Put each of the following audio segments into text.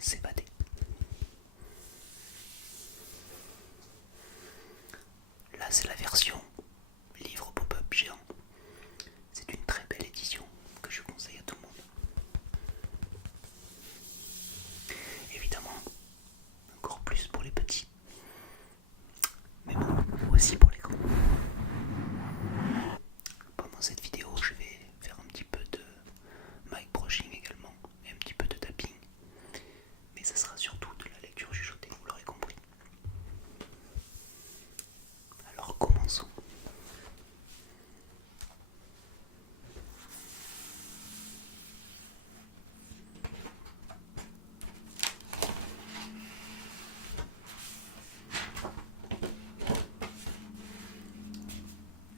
s'évader. Là, c'est la version livre pop-up géant. C'est une très belle édition que je conseille à tout le monde. Évidemment, encore plus pour les petits, mais bon, aussi pour les grands. Pendant cette vidéo, je vais faire un petit peu de mic brushing également et un petit peu de tapping, mais ça sera surtout de la lecture chuchotée, vous l'aurez compris. Alors commençons.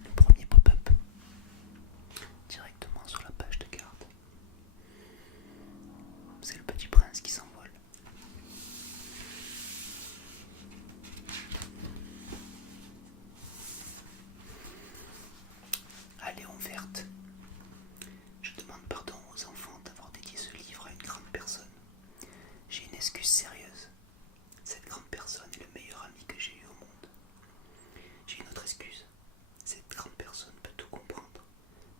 Le premier pop-up, directement sur la page de garde. C'est le petit prince qui s'envole. À Léon Verte. Je demande pardon aux enfants d'avoir dédié ce livre à une grande personne. J'ai une excuse sérieuse. Cette grande personne est le meilleur ami que j'ai eu au monde. J'ai une autre excuse. Cette grande personne peut tout comprendre,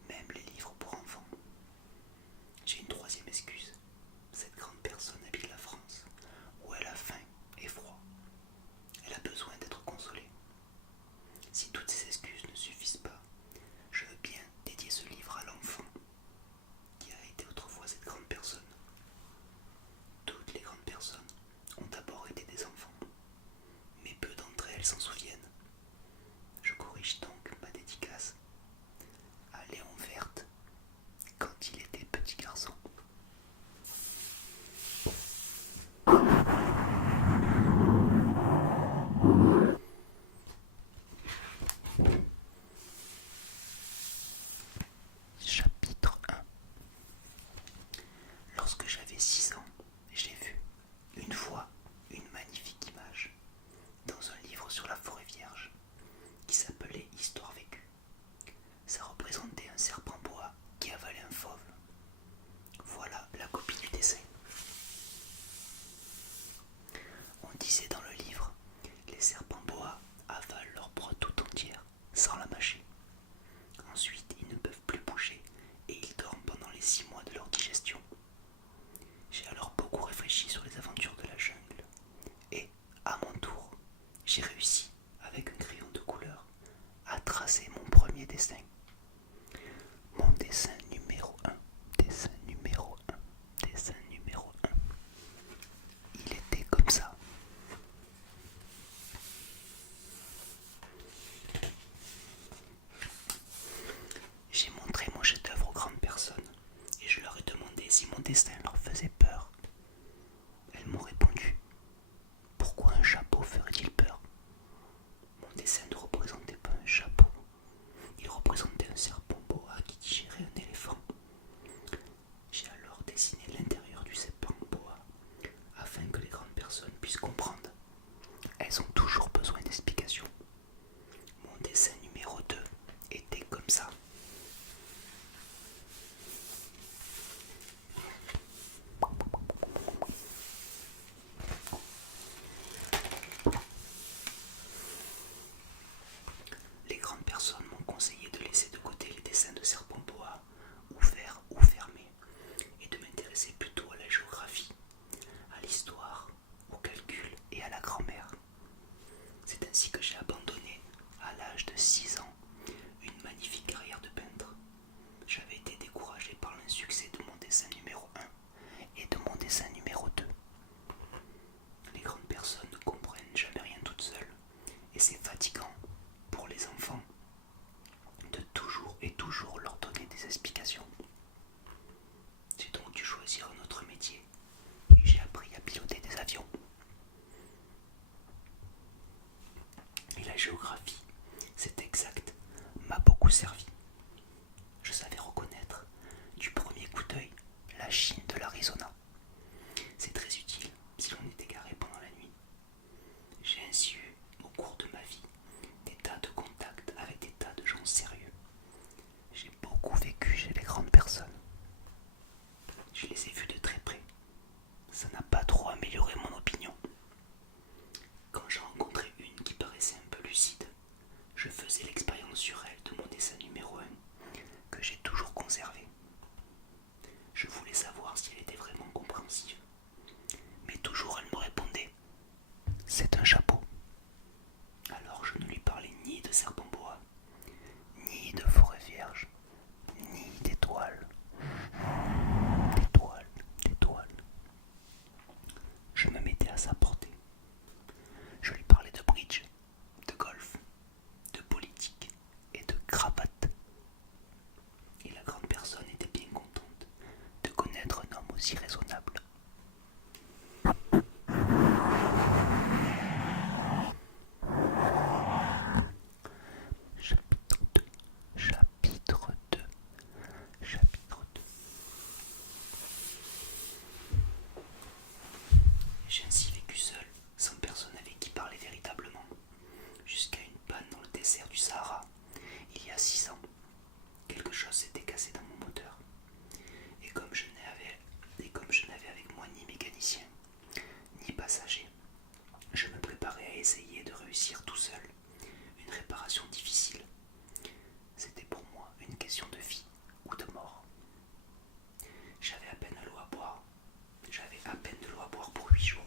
même les livres pour enfants. J'ai une troisième excuse. Cette grande personne habite la France, où elle a faim et froid. Elle a besoin d'être consolée. Si toutes ces excuses ne suffisent pas, je veux bien dédier ce livre à l'enfant qui a été autrefois cette grande personne. Toutes les grandes personnes ont d'abord été des enfants, mais peu d'entre elles s'en souviennent. Je corrige donc ma dédicace à Léon Verte quand il était petit garçon. Chapitre 1. Lorsque j'avais 6 ans, j'ai vu, une fois, une magnifique image dans un livre sur la forêt vierge qui s'appelait Histoire vécue. Ça représentait un serpent bois qui avalait un fauve. Voilà la copie du dessin. On disait dans le livre, les serpents bois avalent leur proie tout entière, sans la mâcher. Ensuite, ils ne peuvent plus bouger et ils dorment pendant les 6 mois de leur digestion. J'ai alors beaucoup réfléchi sur les aventures de la jungle et, à mon tour, j'ai réussi, avec un crayon de couleur, à tracer mon premier dessin. Mon dessin numéro 1, dessin numéro 1, dessin numéro 1. Il était comme ça. J'ai montré mon chef-d'œuvre aux grandes personnes et je leur ai demandé si mon dessin leur faisait peur. Elles m'ont répondu: pourquoi un chapeau ferait-il peur? Mon dessin ne représentait pas un chapeau, il représentait un serpent boa qui digérait un éléphant. J'ai alors dessiné l'intérieur du serpent boa afin que les grandes personnes puissent comprendre. Elles ont toujours besoin d'explications. Mon dessin numéro 2 était comme ça. Les grandes personnes m'ont conseillé de laisser de côté les dessins de serpents boa, ouverts ou fermés, et de m'intéresser plutôt à la géographie, à l'histoire, au calcul et à inexpressive. Mais toujours elle me répondait « C'est un chapeau ». Alors je ne lui parlais ni de serpent bois, ni de forêt vierge, ni d'étoiles. D'étoiles. Je me mettais à sa portée. Je lui parlais de bridge, de golf, de politique et de cravate. Et la grande personne était bien contente de connaître un homme aussi raisonnable. Chapitre 2. Chapitre 2. Chapitre 2. J'ai ainsi vécu seul, sans personne avec qui parler véritablement, jusqu'à une panne dans le désert du Sahara, il y a 6 ans. Quelque chose s'était cassé dans mon moteur. Et comme je n'avais avec moi ni mécanicien, ni passager, je me préparais à essayer de réussir tout seul une réparation difficile. C'était pour moi une question de vie ou de mort. J'avais à peine de l'eau à boire pour 8 jours.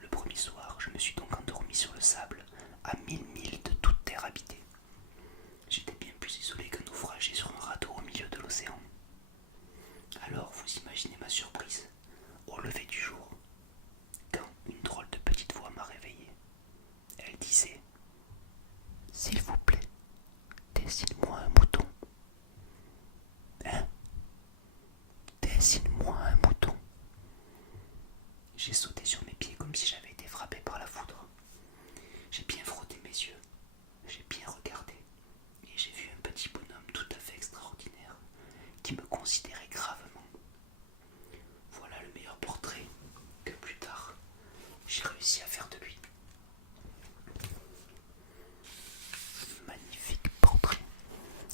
Le premier soir, je me suis donc endormi sur le sable, à 1000 milles de toute terre habitée. J'étais bien plus isolé qu'un naufragé sur un radeau au milieu de l'océan. Alors vous imaginez ma surprise, au lever du jour, quand une drôle de petite voix m'a réveillé. Elle disait « S'il vous plaît, dessine-moi un mouton. » Hein? Dessine-moi un mouton. J'ai sauté sur mes pieds comme si j'avais été frappé par la foudre. J'ai bien frotté mes yeux, j'ai bien regardé, et j'ai vu un petit bonhomme tout à fait extraordinaire qui me considérait gravement. Voilà le meilleur portrait que plus tard j'ai réussi à faire de lui. Magnifique portrait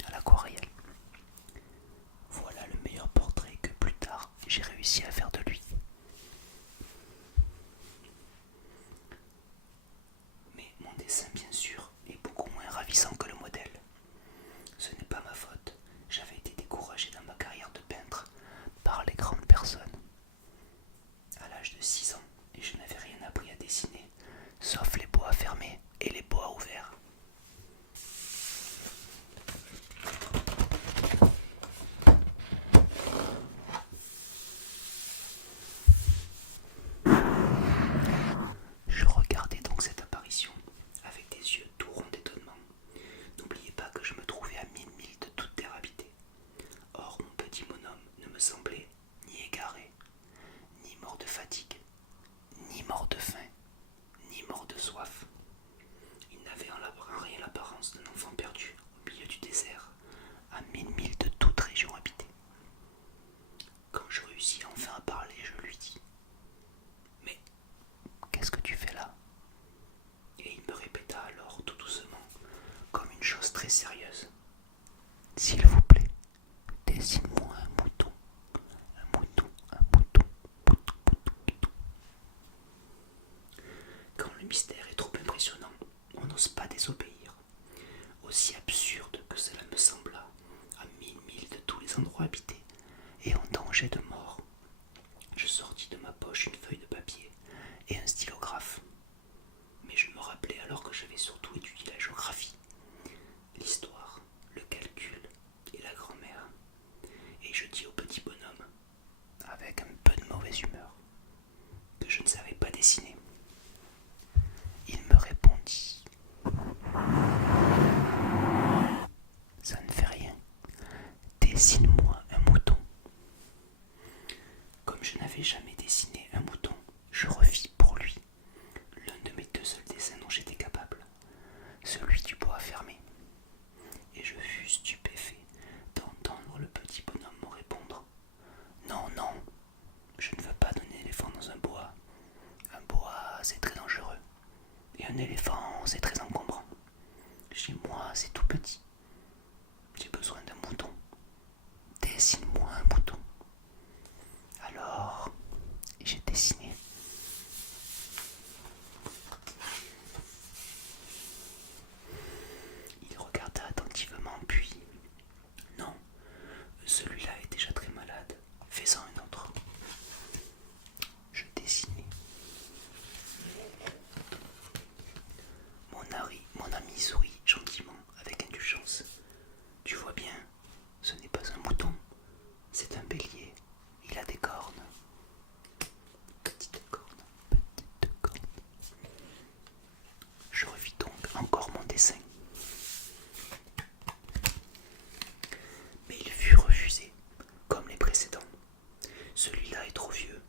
à l'aquarelle. Voilà le meilleur portrait que plus tard j'ai réussi à faire de lui. Mais mon dessin, bien sûr, est beaucoup moins ravissant que le modèle. Ce n'est pas ma faute, j'avais été découragé dans ma carrière de peintre par les grandes personnes. À l'âge de 6 ans, et je n'avais rien appris à dessiner, sauf les bois fermés et les bois ouverts. Je regardais donc cette apparition avec des yeux tout ronds d'étonnement. N'oubliez pas que je me trouvais à 1000 milles de toute terre habitée. Or, mon petit bonhomme ne me semblait ni égaré, ni mort de fatigue, ni mort de faim, ni mort de soif. Il n'avait en rien l'apparence d'un enfant perdu au milieu du désert, à 1000 milles de toute région habitée. Quand je réussis enfin à parler, je lui dis « Mais qu'est-ce que tu fais là ?» Et il me répéta alors tout doucement, comme une chose très sérieuse. « S'il vous plaît, dessine-moi un mouton, un mouton, un mouton, mouton, mouton, mouton. » Quand le mystère est trop impressionnant, on n'ose pas désobéir. Aussi absurde que cela me sembla, à 1000 milles de tous les endroits habités, et en danger de mort, je sortis de ma poche une feuille de papier et un stylographe. Mais je me rappelais alors que j'avais surtout étudié la géographie, l'histoire, le calcul et la grammaire. Et je dis au petit bonhomme, avec un peu de mauvaise humeur, que je ne savais pas dessiner. Il me répondit « Ça ne fait rien, dessine-moi un mouton. » Comme je n'avais jamais dessiné un mouton, je refis pour lui l'un de mes 2 seuls dessins dont j'étais capable, celui du bois fermé. Et je fus stupéfait d'entendre le petit bonhomme me répondre « Non, non, je ne veux pas d'un éléphant dans un bois. Un bois, c'est très dangereux. Et un éléphant, c'est très encombrant. Chez moi, c'est tout petit. J'ai besoin d'un mouton. Dessine-moi un mouton. » Alors, j'ai dessiné Dieu,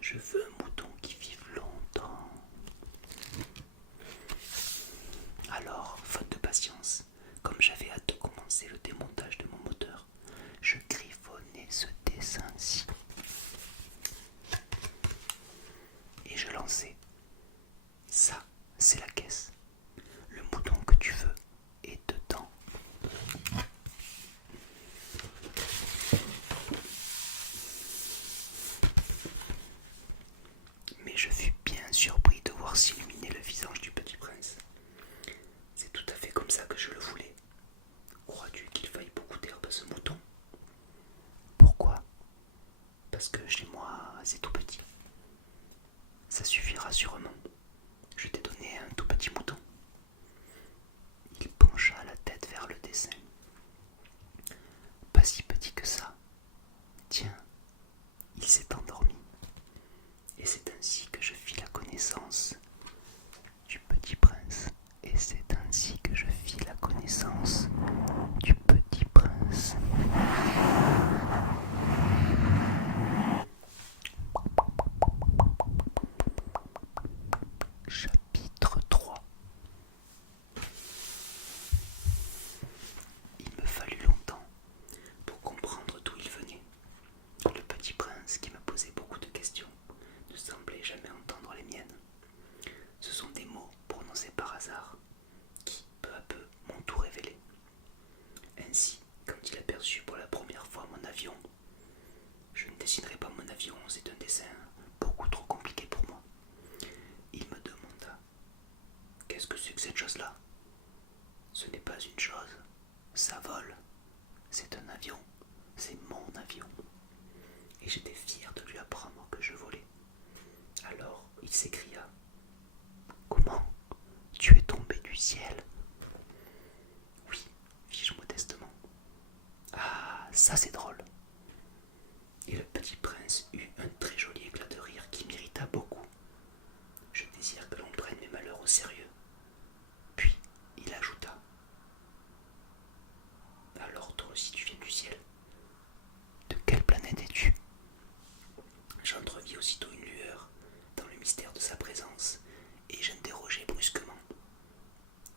je veux un mouton qui vive longtemps. Alors, faute de patience, comme j'avais hâte de commencer le démontage de mon moteur, je griffonnais ce dessin-ci. Et je lançais. Ça, c'est la caisse. Le mouton que tu veux est dedans. Mais je fus bien surpris de voir s'illuminer le visage du petit prince. C'est tout à fait comme ça que je le voulais. Crois-tu qu'il faille beaucoup d'herbe à ce mouton? Pourquoi? Parce que chez moi, c'est tout petit. Ça suffira sûrement. Je t'ai donné un tout petit mouton. Il pencha la tête vers le dessin. Pas si petit que ça. Tiens, il s'est endormi. Et c'est ainsi que je fis la connaissance du petit prince. Et c'est ainsi que je fis la connaissance du petit prince. Chapitre 3. Il me fallut longtemps pour comprendre d'où il venait. Le petit prince, qui me posait beaucoup de questions, ne semblait jamais entendre les miennes. Ce sont des mots prononcés par hasard qui, peu à peu, m'ont tout révélé. Ainsi, quand il aperçut pour la première fois mon avion, je ne dessinerai pas mon avion, c'est un dessin beaucoup trop compliqué pour moi. Il me demanda: qu'est-ce que c'est que cette chose-là? Ce n'est pas une chose, ça vole. C'est un avion, c'est mon avion. Et j'étais fier de lui apprendre que je volais. Alors il s'écria: comment? Tu es tombé du ciel? Oui, fis-je modestement. Ah, ça c'est drôle. Et le petit prince eut un très joli éclat de rire qui m'irrita beaucoup. Je désire que l'on prenne mes malheurs au sérieux. Puis il ajouta: alors toi aussi tu viens du ciel? De quelle planète es-tu? J'entrevis aussitôt une lueur dans le mystère de sa présence, et j'interrogeai brusquement: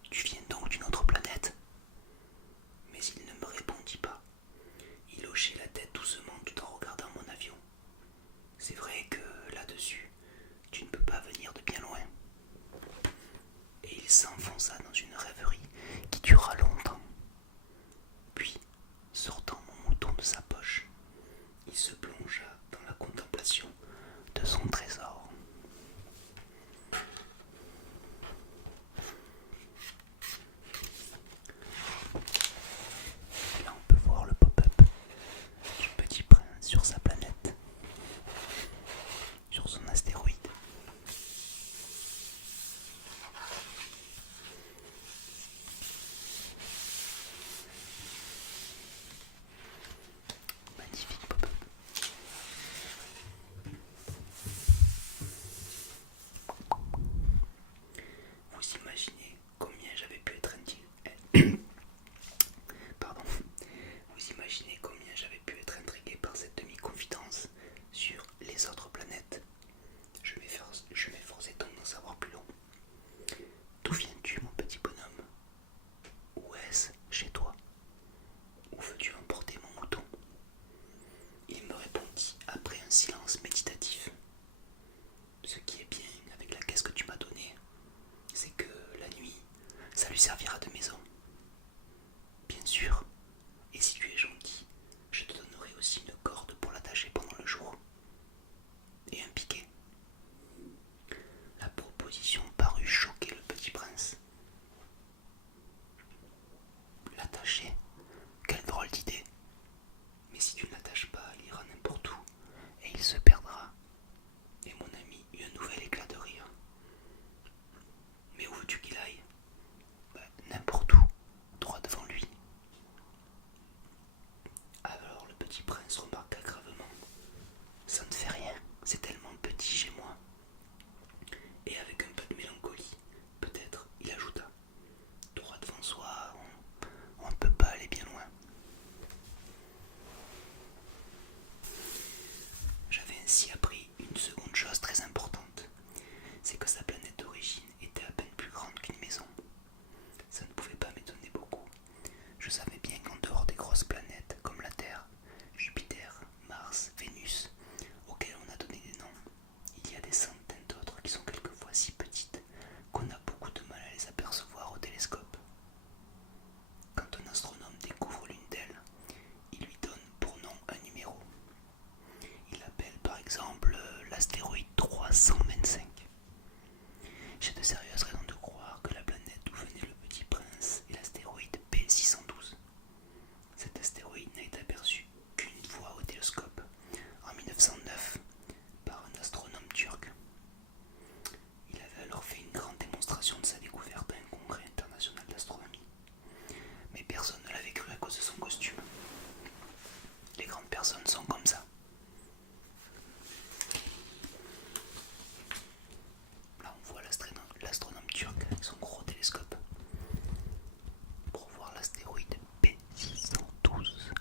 tu viens donc d'une autre planète? Mais il ne me répondit pas. Il hochait la tête doucement tout en regardant mon avion. C'est vrai que là-dessus, tu ne peux pas venir de bien loin. Et il s'enfonça dans une rêverie qui dura longtemps. Puis, sortant mon mouton de sa poche, il se plongea dans la contemplation de son trésor. Là, on peut voir le pop-up du petit prince sur sa planète, sur son astéroïde. l'astéroïde 325. J'ai de sérieuses raisons de croire que la planète d'où venait le Petit Prince est l'astéroïde P612. Cet astéroïde n'a été aperçu qu'une fois au télescope, en 1909, par un astronome turc. Il avait alors fait une grande démonstration de sa découverte à un congrès international d'astronomie. Mais personne ne l'avait cru à cause de son costume. Les grandes personnes sont comme ça. Là on voit l'astronome turc avec son gros télescope pour voir l'astéroïde P612.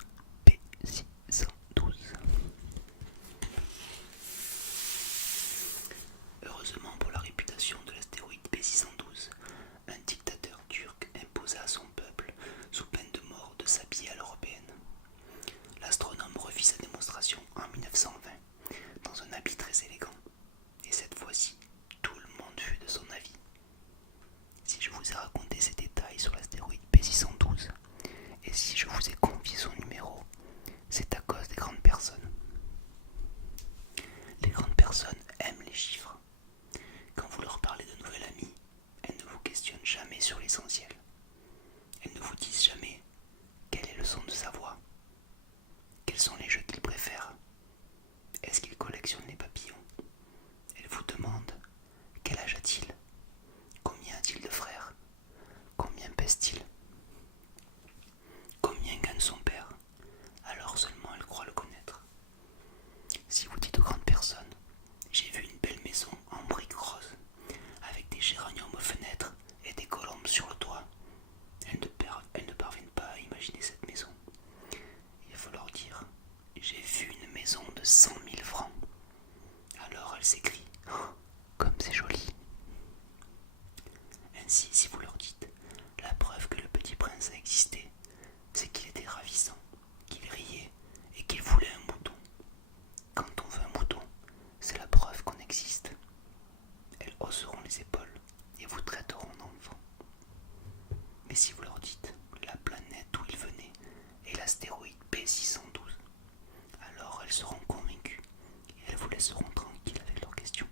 P612. Heureusement pour la réputation de l'astéroïde P612, un dictateur turc imposa à son peuple, sous peine de mort, de s'habiller à l'européenne. L'astronome refit sa démonstration en 1920 dans un habit très élégant, et cette fois-ci, tout le monde fut de son avis. Si je vous ai raconté ces détails sur l'astéroïde P612, et si je vous ai confié son numéro, c'est à cause des grandes personnes. Les grandes personnes aiment les chiffres. Quand vous leur parlez de nouvel ami, elles ne vous questionnent jamais sur l'essentiel. Elles ne vous disent jamais quel est le son de sa voix, quels sont les jeux qu'il préfère, est-ce qu'il collectionne les papillons. Elles vous demandent quel âge a-t-il, combien a-t-il de frères, combien pèse-t-il, combien gagne son père. Alors seulement elles croient le connaître. Si vous dites aux grandes personnes, j'ai vu une belle maison en briques roses, avec des géraniums aux fenêtres et des colombes sur le toit, elles ne parviennent pas à imaginer cette maison. Il faut leur dire, j'ai vu une maison de 100 000 francs. Alors elles s'écrient, oh, comme c'est joli. Ainsi, si vous leur dites, la preuve que le Petit Prince a existé, c'est qu'il était ravissant, qu'il riait et qu'il voulait un mouton. Quand on veut un mouton, c'est la preuve qu'on existe. Elles hausseront les épaules et vous traiteront d'enfant. Mais si vous leur dites, la planète d'où il venait est l'astéroïde P612, alors elles seront convaincues et elles vous laisseront tranquille avec leurs questions.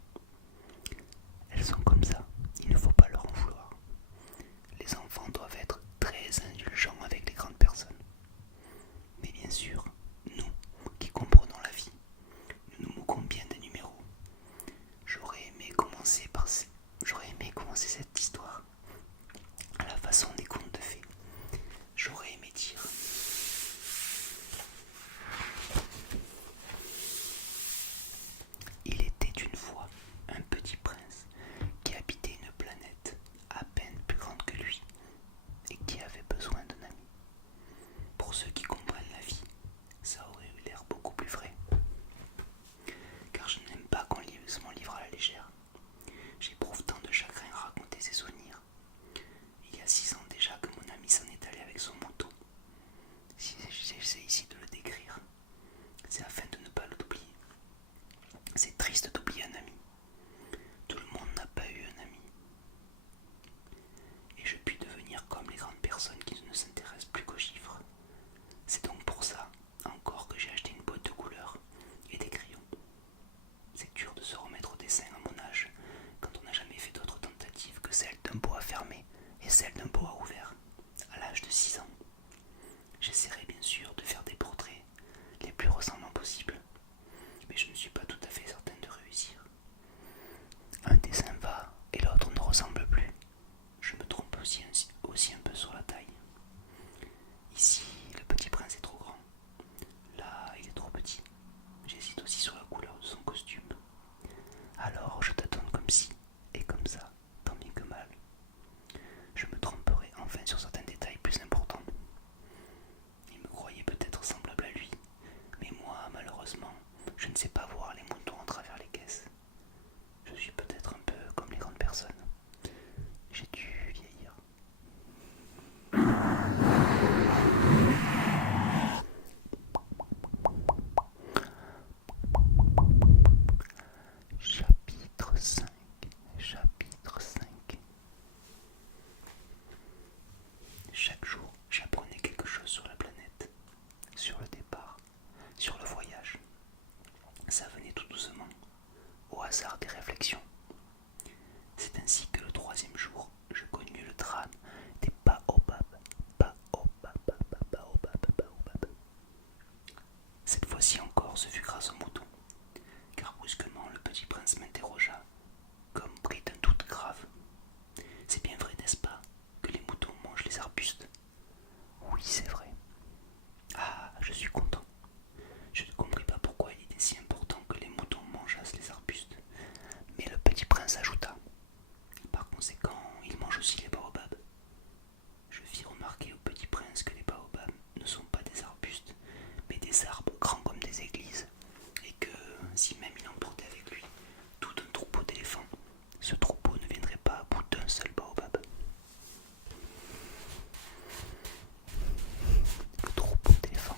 Elles sont comme ça, il ne faut pas leur en vouloir. Les enfants doivent être très indulgents avec les grandes personnes. Mais bien sûr, nous, qui comprenons la vie, nous nous moquons bien des numéros. J'aurais aimé commencer cette histoire à la façon des contes de fées. J'aurais aimé dire: il était une fois un petit prince qui habitait une planète à peine plus grande que lui et qui avait besoin d'un ami. Pour ceux qui comprennent la vie, ça aurait eu l'air beaucoup plus vrai. Car je n'aime pas qu'on lise mon livre à la légère. J'éprouve tant de chagrin à raconter ses souvenirs. Il y a 6 ans déjà que mon ami s'en est allé avec son mouton. Si j'essaie ici de le décrire, c'est afin de ne pas l'oublier. C'est triste d'oublier un ami. Tout le monde n'a pas eu un ami. Et je puis devenir comme les grandes personnes qui ne s'intéressent plus qu'aux chiffres. C'est donc pour ça, encore, que j'ai acheté une boîte de couleurs et des crayons. C'est dur de se remettre au dessin à mon âge, quand on n'a jamais fait d'autres tentatives que celle d'un boa fermé et celle d'un boa ouvert, à l'âge de 6 ans. J'essaierai bien sûr de faire des portraits les plus ressemblants possibles, mais je ne suis pas tout à fait certaine de réussir. au hasard des réflexions. C'est ainsi que le troisième jour, je connus le drame des baobabs. Baobab. Cette fois-ci encore, ce fut grâce au mouton, car brusquement le petit prince m'interrogea, comme pris d'un doute grave. C'est bien vrai, n'est-ce pas, que les moutons mangent les arbustes? Oui, c'est vrai. Ah, je suis content. Je ne compris pas pourquoi il était si important que les moutons mangeassent les arbustes. Mais le petit prince ajouta: par conséquent, ils mangent aussi les baobabs. Je fis remarquer au petit prince que les baobabs ne sont pas des arbustes, mais des arbres grands comme des églises, et que, si même il emportait avec lui tout un troupeau d'éléphants, ce troupeau ne viendrait pas à bout d'un seul baobab. Le troupeau d'éléphants.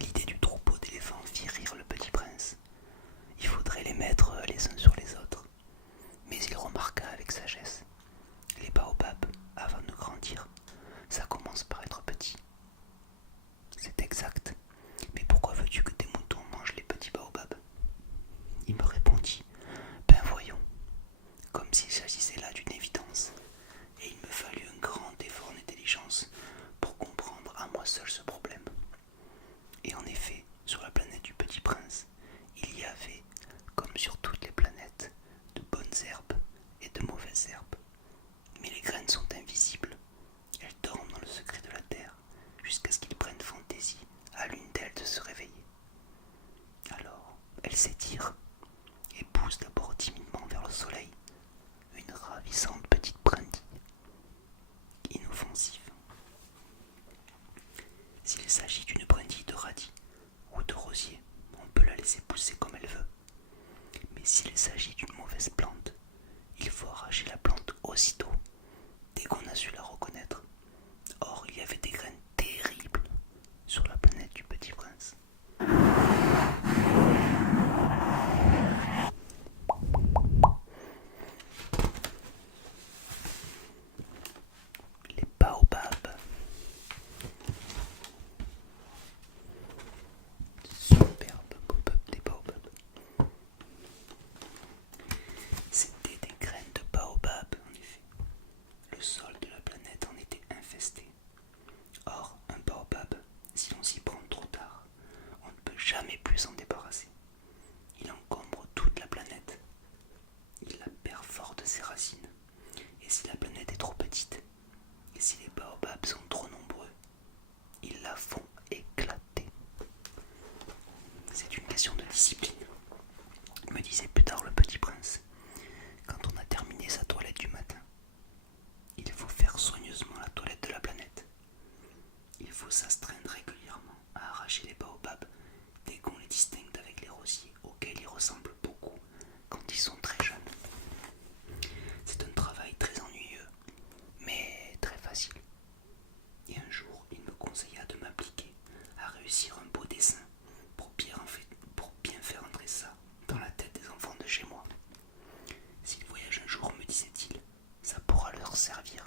L'idée du troupeau d'éléphants fit rire le petit prince. Il faudrait les mettre les uns sur les autres. Mais il remarqua avec sagesse: les baobabs, avant de grandir, ça commence par être petit. C'est exact. Mais pourquoi veux-tu que tes moutons mangent les petits baobabs? Il me répondit: ben voyons, comme s'il s'agissait là d'une évidence. Et il me fallut un grand effort d'intelligence pour comprendre à moi seul ce problème. Et en effet, sur la planète du Petit Prince, il y avait, comme sur toutes les planètes, de bonnes herbes et de mauvaises herbes. Mais les graines sont invisibles. Elles dorment dans le secret de la terre, jusqu'à ce qu'il prenne fantaisie à l'une d'elles de se réveiller. Alors, elles s'étirent et poussent d'abord timidement vers le soleil, une ravissante petite brindille, inoffensive. S'il s'agit d'une brindille de radis ou de rosier, on peut la laisser pousser comme elle veut. Mais s'il s'agit d'une mauvaise plante, il faut arracher la plante aussitôt, dès qu'on a su la reconnaître. Or, il y avait des graines terribles sur la planète du Petit Prince. Les baobabs. Superbe, des baobabs. C'était des graines de baobab, en effet. Le sol de la planète en était infesté. Or, un baobab, si on s'y prend trop tard, on ne peut jamais plus s'en débarrasser. Il encombre toute la planète. Il la perd fort de ses racines. Et si la planète est trop petite, et si les baobabs sont trop nombreux, ils la font éclater. C'est une question de discipline, me disait plus tard le petit prince, quand on a terminé sa toilette du matin. Il faut faire soigneusement la toilette de la planète. Il faut s'astreindre régulièrement à arracher les baobabs dès qu'on les distingue avec les rosiers auxquels ils ressemblent beaucoup quand ils sont très jeunes. C'est un travail très ennuyeux, mais très facile. Et un jour, il me conseilla de m'appliquer à réussir un beau dessin pour bien faire entrer ça dans la tête des enfants de chez moi. S'ils voyagent un jour, me disait-il, ça pourra leur servir.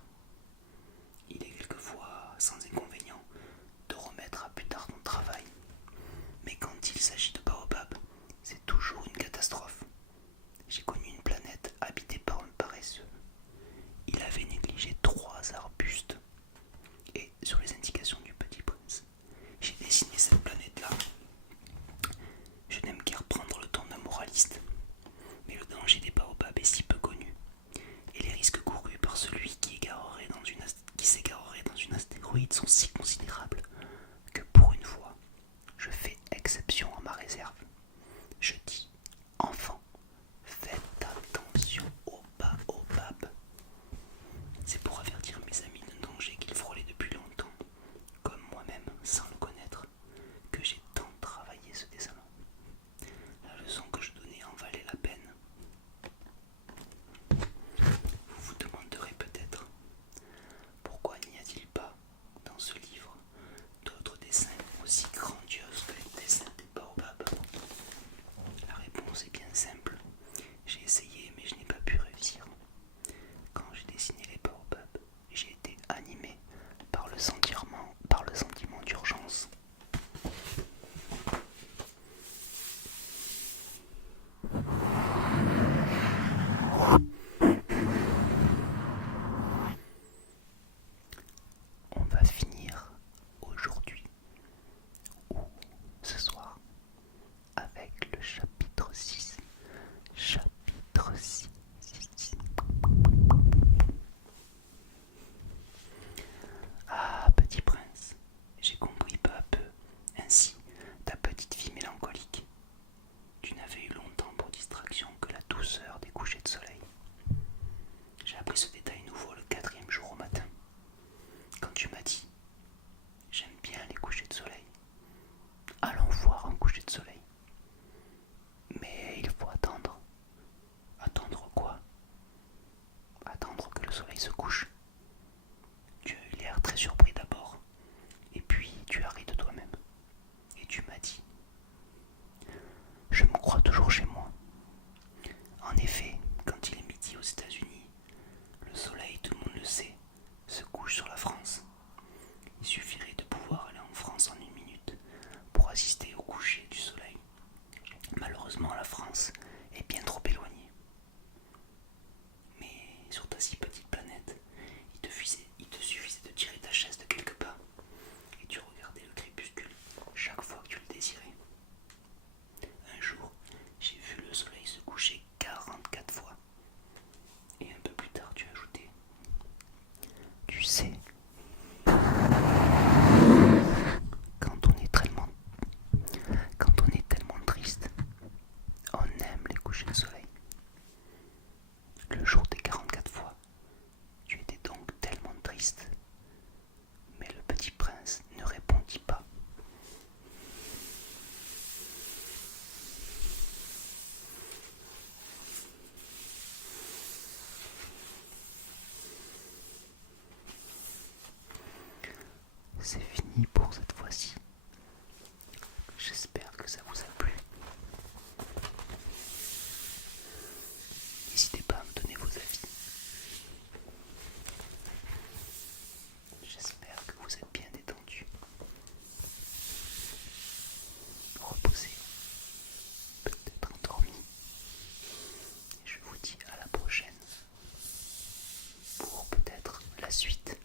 Il est quelquefois sans inconvénient de remettre à plus tard ton travail. Mais quand il s'agit de baobab, c'est toujours une catastrophe. J'ai connu une planète habitée par un paresseux. Il avait négligé 3 arbustes. Et sur les indications du Petit Prince, j'ai dessiné cette planète-là. Je n'aime guère prendre le ton d'un moraliste, mais le danger des baobabs est si peu connu, et les risques courus par celui qui s'égarerait dans une astéroïde sont si considérables que pour une fois, je fais exception à ma réserve. la suite.